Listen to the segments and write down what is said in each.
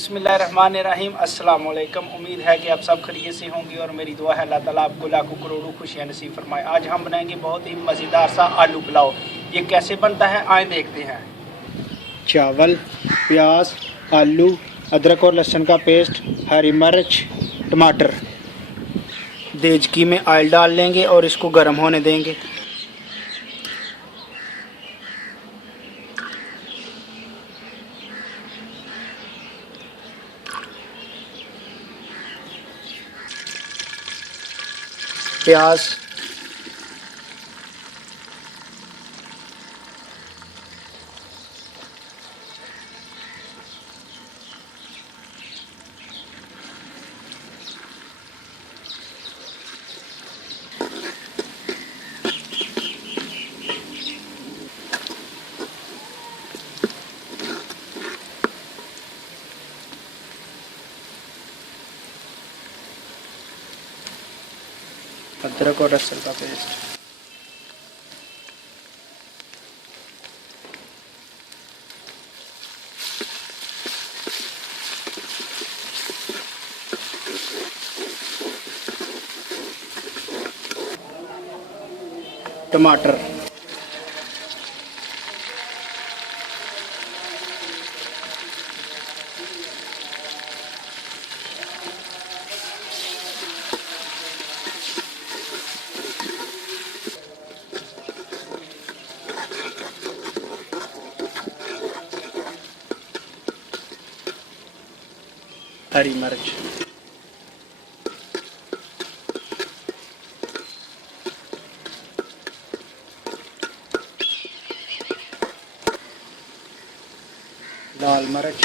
बिस्मिल्लाहिर्रहमानिर्रहीम। अस्सलाम वालेकुम। उम्मीद है कि आप सब खैरियत से होंगे और मेरी दुआ है अल्लाह ताला आपको लाखों करोड़ों खुशियाँ नसीब फरमाए। आज हम बनाएंगे बहुत ही मज़ेदार सा आलू पुलाव। ये कैसे बनता है आए देखते हैं। चावल, प्याज, आलू, अदरक और लहसुन का पेस्ट, हरी मिर्च, टमाटर। देचकी में ऑयल डाल लेंगे और इसको गर्म होने देंगे। प्याज, अदरक और लहसुन का पेस्ट, टमाटर, हरी मिर्च, लाल मिर्च,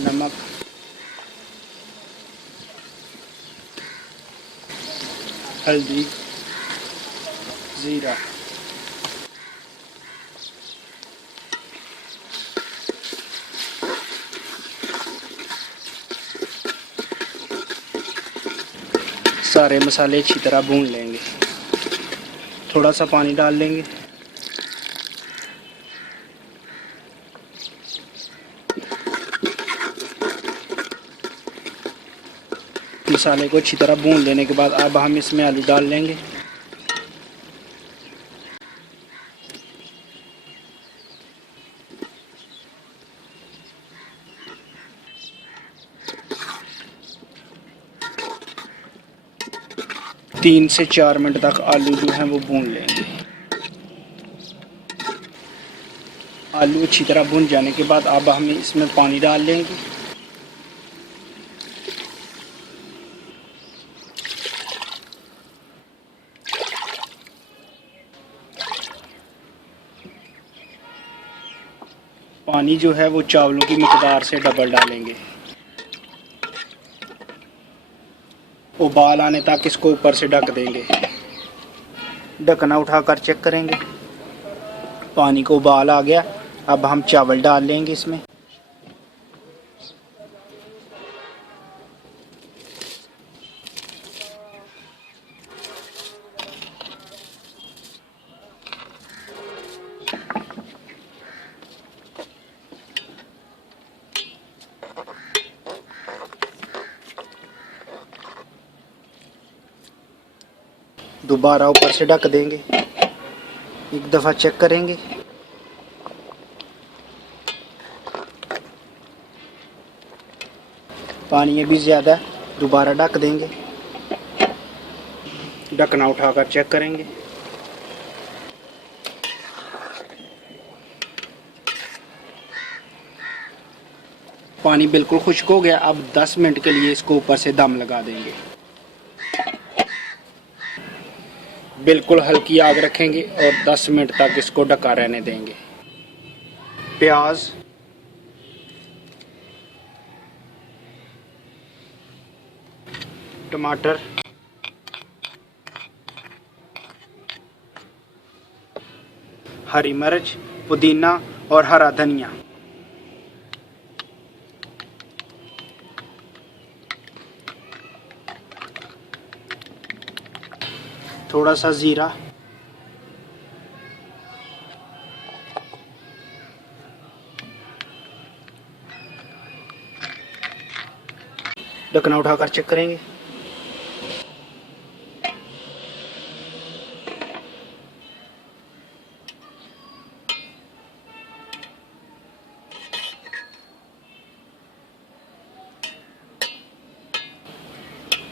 नमक, हल्दी, ज़ीरा। सारे मसाले अच्छी तरह भून लेंगे। थोड़ा सा पानी डाल लेंगे। मसाले को अच्छी तरह भून लेने के बाद अब हम इसमें आलू डाल लेंगे। तीन से 4 मिनट तक आलू जो हैं वो भून लेंगे। आलू अच्छी तरह भून जाने के बाद अब हम इसमें पानी डाल लेंगे। पानी जो है वो चावलों की मकदार से डबल डालेंगे। उबाल आने तक इसको ऊपर से ढक देंगे। ढकना उठाकर चेक करेंगे। पानी को उबाल आ गया। अब हम चावल डाल लेंगे इसमें। दोबारा ऊपर से ढक देंगे। एक दफ़ा चेक करेंगे। पानी अभी ज़्यादा है, दोबारा ढक देंगे। ढकना उठाकर चेक करेंगे। पानी बिल्कुल खुश्क हो गया। अब 10 मिनट के लिए इसको ऊपर से दम लगा देंगे। बिल्कुल हल्की आग रखेंगे और 10 मिनट तक इसको ढका रहने देंगे। प्याज, टमाटर, हरी मिर्च, पुदीना और हरा धनिया। थोड़ा सा ज़ीरा, ढक्कना उठाकर चेक करेंगे।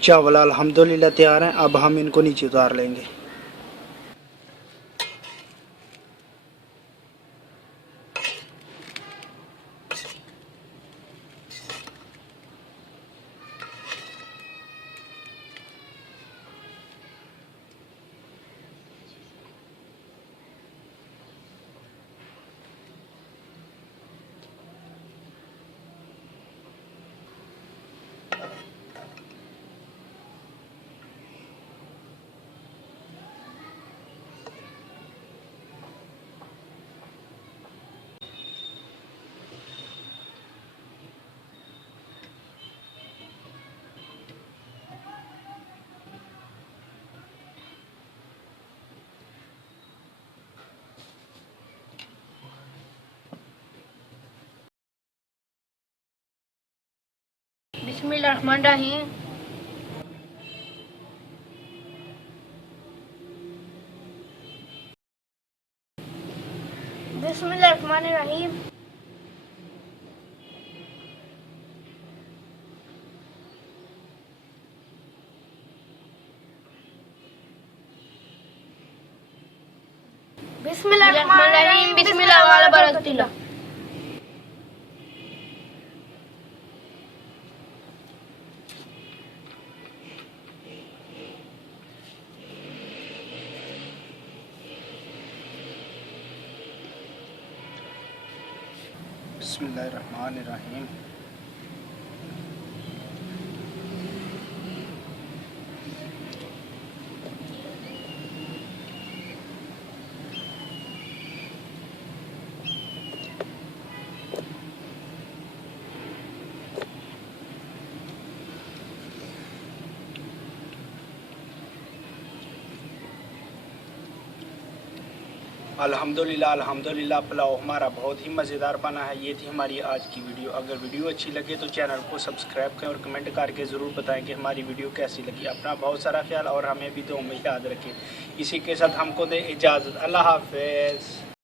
चावल अल्हम्दुलिल्लाह तैयार हैं। अब हम इनको नीचे उतार लेंगे। बिस्मिल्लाहिर्रहमानिर्रहीम। बिस्मिल्लाहिर्रहमानिर्रहीम। बिस्मिल्लाहिर्रहमानिर्रहीम। बिस्मिल्लाह वाला बरकतिल्लाह। बिस्मिल्लाहिर्रहमानिर्रहीम। अल्हम्दुलिल्लाह अल्हम्दुलिल्लाह पुलाव हमारा बहुत ही मज़ेदार बना है। ये थी हमारी आज की वीडियो। अगर वीडियो अच्छी लगे तो चैनल को सब्सक्राइब करें और कमेंट करके ज़रूर बताएं कि हमारी वीडियो कैसी लगी। अपना बहुत सारा ख्याल और हमें भी दुआ में याद रखें। इसी के साथ हमको दे इजाज़त। अल्लाह हाफ़िज़।